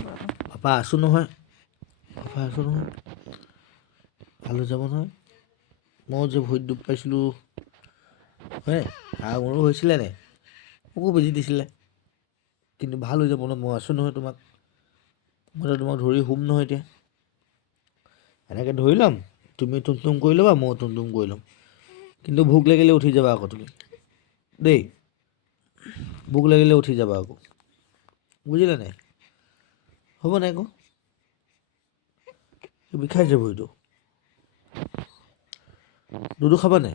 Papa আছোঁ নহয়, papa আছোঁ নহয়, ভাল হৈ যাব নহয়। মই যে ভৰিত দুখ পাইছিলোঁ হয় মোৰো হৈছিলে নে মোকো বেজি দিছিলে, কিন্তু ভাল হৈ যাব ন, মই আছোঁ নহয় তোমাক। মই তোমাক ধৰি শুম নহয় এতিয়া, এনেকৈ ধৰি ল'ম, তুমি তুম তুম কৰি ল'বা, ময়ো তুম তুম কৰি ল'ম। কিন্তু ভোক লাগিলে উঠি যাবা আকৌ তুমি দেই, ভোক লাগিলে উঠি যাবা আকৌ, বুজিলা নাই? হ'ব নাই আকৌ, বিষাইছে ভৰিটো। দুধু খাবা নাই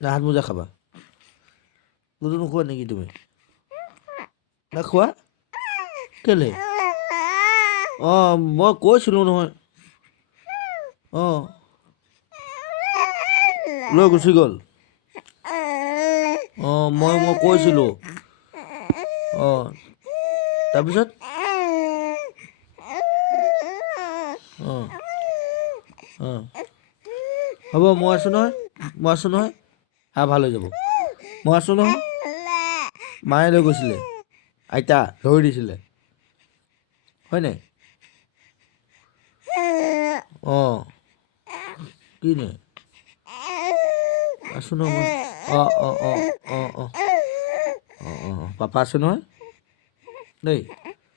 না হাত মোজা খাবা? দুধু নোখোৱা নেকি তুমি? নাখোৱা কেলে? অঁ মই কৈছিলোঁ নহয়, অঁ লৈ গুচি গ'ল। অঁ মই কৈছিলোঁ, অঁ তাৰপিছত অঁ অঁ হ'ব মই আছোঁ নহয়, মই আছোঁ নহয়, ভাল হৈ যাব। মই আছোঁ নহয়, মায়ে লৈ গৈছিলে, আইতা ধৰি দিছিলে হয় নাই? অঁ কিনে আছোঁ নহয় মই, অঁ অঁ অঁ অঁ অঁ অঁ অঁ পাপা আছে নহয় দেই।